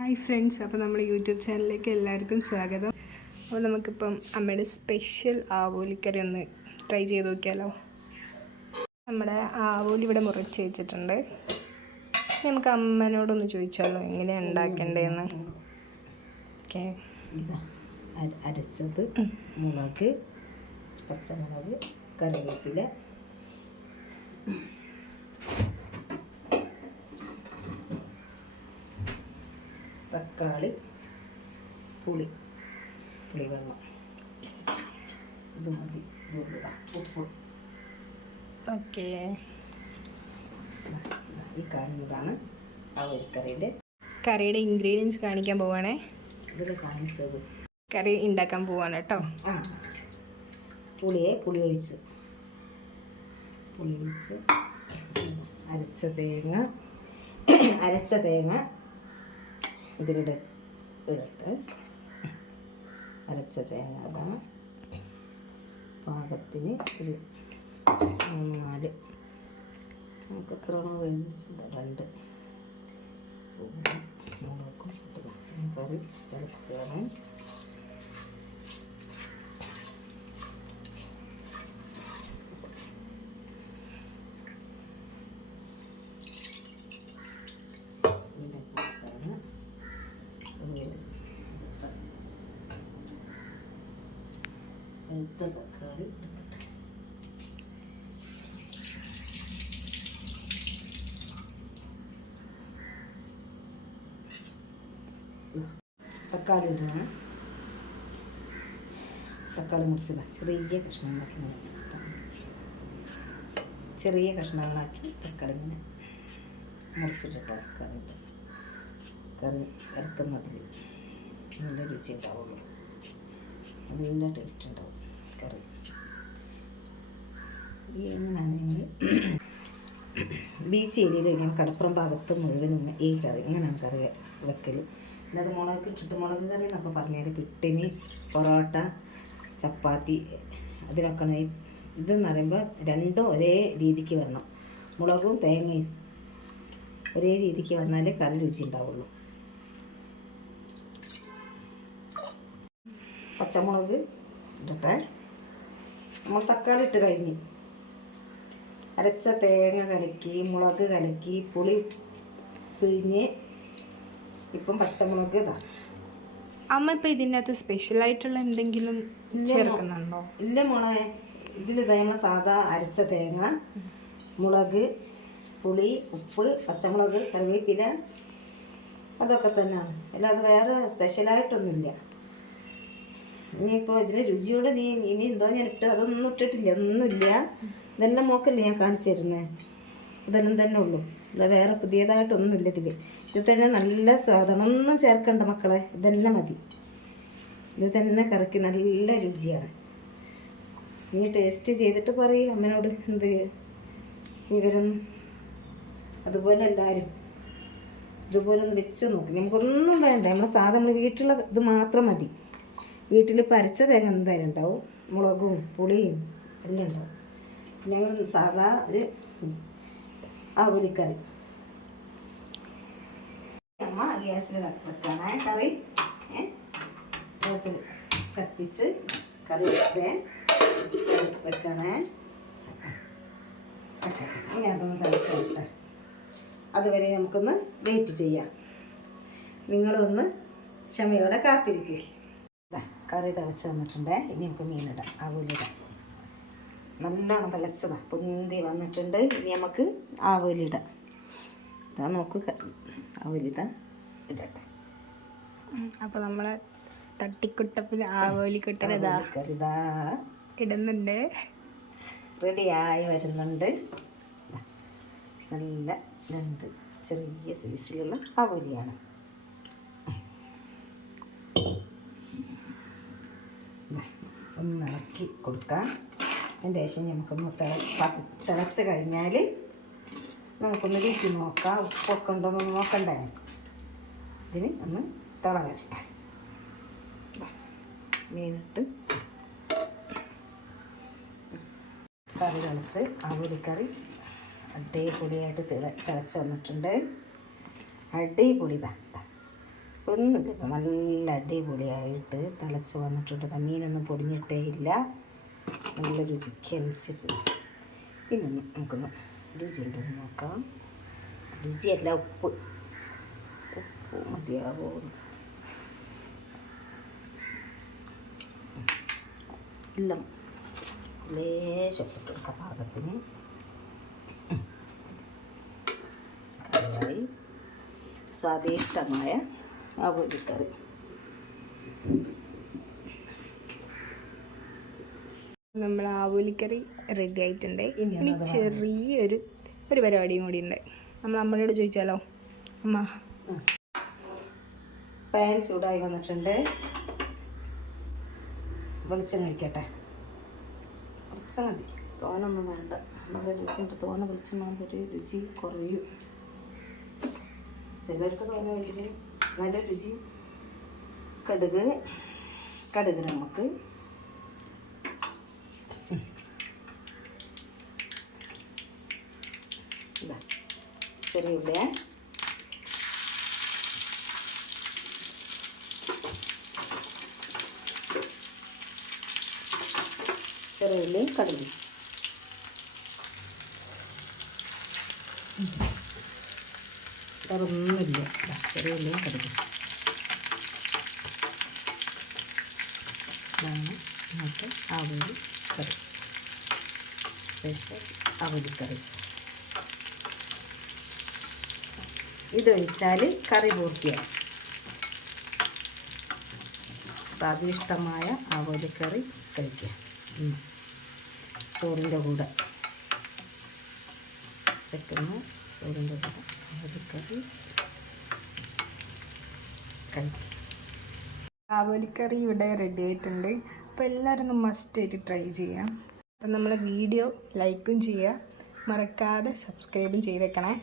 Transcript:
Hi friends, അപ്പോൾ നമ്മുടെ YouTube ചാനലിലേക്ക് എല്ലാവർക്കും സ്വാഗതം. അപ്പോൾ നമുക്കിപ്പം അമ്മയുടെ സ്പെഷ്യൽ ആവോലിക്കറി ഒന്ന് ട്രൈ ചെയ്ത് നോക്കിയാലോ. നമ്മുടെ ആവോലി ഇവിടെ മുറിച്ച് വെച്ചിട്ടുണ്ട്. നമുക്ക് അമ്മനോടൊന്ന് ചോദിച്ചാലോ എങ്ങനെയാണ് ഉണ്ടാക്കേണ്ടതെന്ന്. ഓക്കെ, അരച്ചത് മുളക്, പച്ചമുളക്, കറിവേപ്പില, തക്കാളി, പുളിവെള്ളം, ഇത് മതി. ഉപ്പ്. ഓക്കെ, ഈ കാണുന്നതാണ് കറിയുടെ ഇൻഗ്രീഡിയൻസ് കാണിക്കാൻ പോവാണേ. ഇതിൽ കാണിച്ചത് കറി ഉണ്ടാക്കാൻ പോവാണ് കേട്ടോ. പുളി ഒഴിച്ച് അരച്ച തേങ്ങ ഇതിലിടെ ഇടട്ട്. അരച്ച തേങ്ങ അതാണ് പാകത്തിന്. ഒരു 3-4 നമുക്ക് എത്ര വേണ്ടിച്ചിട്ടുണ്ട് 2 സ്പൂൺ മുളകും കറി തിളക്കുകയാണ്. തക്കാളി ഇടണം. തക്കാളി മുറിച്ചതാ ചെറിയ കഷ്ണങ്ങളാക്കി തക്കാളി ഇങ്ങനെ മുറിച്ചിട്ടിട്ട് കറി ഇറക്കുന്നതിൽ നല്ല രുചി ഉണ്ടാവുള്ളൂ, നല്ല ടേസ്റ്റ് ഉണ്ടാവും കറി. എങ്ങനെയാണെങ്കിൽ ബീച്ച് ഏരിയയിൽ ഞാൻ കടപ്പുറം ഭാഗത്ത് മുഴുവനും ഈ കറി ഇങ്ങനെയാണ് കറി വെക്കൽ. പിന്നെ അത് മുളക് ഇട്ടിട്ട് മുളക് കറി എന്നൊക്കെ പറഞ്ഞാൽ പിട്ടിന്, പൊറോട്ട, ചപ്പാത്തി അതിനൊക്കെയാണ്. ഇതെന്ന് പറയുമ്പോൾ രണ്ടും ഒരേ രീതിക്ക് വരണം. മുളകും തേങ്ങയും ഒരേ രീതിക്ക് വന്നാലേ കറി രുചി ഉണ്ടാവുള്ളൂ. പച്ചമുളക് ഇട്ടിട്ട് നമ്മൾ തക്കാളി ഇട്ട് കഴിഞ്ഞ് അരച്ച തേങ്ങ കലക്കി, മുളക് കലക്കി, പുളി പിഴിഞ്ഞ്, ഇപ്പം പച്ചമുളക് ഇതാ. അമ്മ ഇപ്പം ഇതിനകത്ത് സ്പെഷ്യലായിട്ടുള്ള എന്തെങ്കിലും ചേർക്കുന്നുണ്ടോ? ഇല്ല മോളെ, ഇതിലിതാ നമ്മൾ സാധാ അരച്ച തേങ്ങ, മുളക്, പുളി, ഉപ്പ്, പച്ചമുളക്, കറിവേപ്പില അതൊക്കെ തന്നെയാണ്. അല്ലാതെ വേറെ സ്പെഷ്യലായിട്ടൊന്നുമില്ല. ഇനിയിപ്പോൾ ഇതിന് രുചിയോടെ ഇനി എന്തോ ഞാൻ അതൊന്നും ഇട്ടിട്ടില്ല, ഒന്നുമില്ല. ഇതെല്ലാം മോക്കല്ലേ ഞാൻ കാണിച്ചു തരുന്നത്. ഇതെല്ലാം തന്നെ ഉള്ളൂ, അല്ല വേറെ പുതിയതായിട്ടൊന്നുമില്ല ഇത് തന്നെ നല്ല സ്വാദാണ്. ഒന്നും ചേർക്കണ്ട മക്കളെ, ഇതന്നെ മതി. ഇത് തന്നെ കറിക്ക് നല്ല രുചിയാണ്. ഇനി ടേസ്റ്റ് ചെയ്തിട്ട് പറയും അമ്മനോട് എന്ത് വിവരം. അതുപോലെ എല്ലാവരും ഇതുപോലെ ഒന്ന് വെച്ച് നോക്കി. നമുക്കൊന്നും വേണ്ട, നമ്മൾ സാധാ നമ്മൾ വീട്ടിലുള്ള ഇത് മാത്രം മതി. വീട്ടിൽ അരച്ച തേങ്ങ എന്തായാലും ഉണ്ടാവും, മുളകും പുളിയും എല്ലാം ഉണ്ടാവും. ഞങ്ങൾ സാധാ ഒരു ആവോലിക്കറി. അമ്മ ഗ്യാസിൽ വെക്കണേ കറി. ഗ്യാസിൽ കത്തിച്ച് കറി വെക്കണേ. ഇനി അതൊന്ന് തിളച്ചിട്ട് അതുവരെ നമുക്കൊന്ന് വെയിറ്റ് ചെയ്യാം. നിങ്ങളൊന്ന് ക്ഷമയോടെ കാത്തിരിക്കുക. കറി തിളച്ച് വന്നിട്ടുണ്ട്. ഇനി നമുക്ക് മീനിടാം, ആവോലിടാം. നല്ലോണം തിളച്ചതാ, പൊന്തി വന്നിട്ടുണ്ട്. ഇനി നമുക്ക് ആവോലിടാം. ഇതാ നോക്ക്, ആവോലിതാ ഇടട്ടെ. അപ്പോൾ നമ്മളെ തട്ടിക്കുട്ടപ്പിൽ ആവോലിക്കുട്ടൻ ഇതാ ഇടുന്നുണ്ട്. റെഡിയായി വരുന്നുണ്ട്. നല്ല 2 ചെറിയ സൈസിലുള്ള ആവോലിയാണ്. ഒന്ന് ഇളക്കി കൊടുക്കാം. അതിൻ്റെ ശേഷം നമുക്കൊന്ന് തിളച്ച് കഴിഞ്ഞാൽ നമുക്കൊന്ന് രുചി നോക്കാം. ഉപ്പൊക്കെ ഉണ്ടോയെന്നൊന്ന് നോക്കണ്ടേ. ഇതിന് ഒന്ന് തിള വരട്ടെ. മീനിട്ട് കറി തിളച്ച് ആവോലിക്കറി അടിപൊളിയായിട്ട് തിളച്ച് വന്നിട്ടുണ്ട്. അടിപൊളി ഇതാ ഒന്നുമില്ല, നല്ല അടിപൊളിയായിട്ട് തിളച്ച് വന്നിട്ടുണ്ട്. മീനൊന്നും പൊടിഞ്ഞിട്ടേ ഇല്ല, നല്ല രുചിക്ക് അനുസരിച്ച്. പിന്നെ നമുക്കൊന്ന് രുചിയുണ്ടോ നോക്കാം. രുചിയല്ല, ഉപ്പ് മതിയാവുന്നു. എല്ലാം ലേശപ്പെട്ട് കൊടുക്കാം പാകത്തിന്. കറിയായി സ്വാദിഷ്ടമായ ആവോലിക്കറി. നമ്മൾ ആവോലിക്കറി റെഡി ആയിട്ടുണ്ട്. ഇനി ചെറിയൊരു പരിപാടിയും കൂടി ഉണ്ട്. നമ്മൾ അമ്മയോട് ചോദിച്ചാലോ? അമ്മ, പാൻ ചൂടായി വന്നിട്ടുണ്ട്. വെളിച്ചെണ്ണ ഒഴിക്കട്ടെ. കുറച്ച് മതി, തോനൊന്നും വേണ്ട. നല്ല രുചിയുണ്ട്. തോന വെളിച്ചെണ്ണ ഒരു രുചി കുറയും. ചിലർക്ക് തോന വലിയ നല്ല രുചി. കടുക് നമുക്ക് ചെറിയ ഉള്ളിയാ. ചെറിയ ഉള്ളി കടുക്. വേറൊന്നുമില്ല, ചെറിയ ഉള്ളിയും കടുക്. ഇതാണ് നമുക്ക് ആവോലി കറി, സ്പെഷ്യൽ ആവോലിക്കറി. ഇതൊഴിച്ചാൽ കറി പൂർത്തിയായി. സ്വാദിഷ്ടമായ ആവോലിക്കറി കഴിക്കുക ചോറിൻ്റെ കൂടെ. ഉച്ചയ്ക്കുന്ന ചോറിൻ്റെ കൂടെ ആവോലിക്കറി കഴിക്കുക. ആവോലിക്കറി ഇവിടെ റെഡി ആയിട്ടുണ്ട്. അപ്പോൾ എല്ലാവരും ഒന്ന് മസ്റ്റായിട്ട് ട്രൈ ചെയ്യാം. അപ്പം നമ്മളെ വീഡിയോ ലൈക്കും ചെയ്യുക, മറക്കാതെ സബ്സ്ക്രൈബും ചെയ്തേക്കണേ.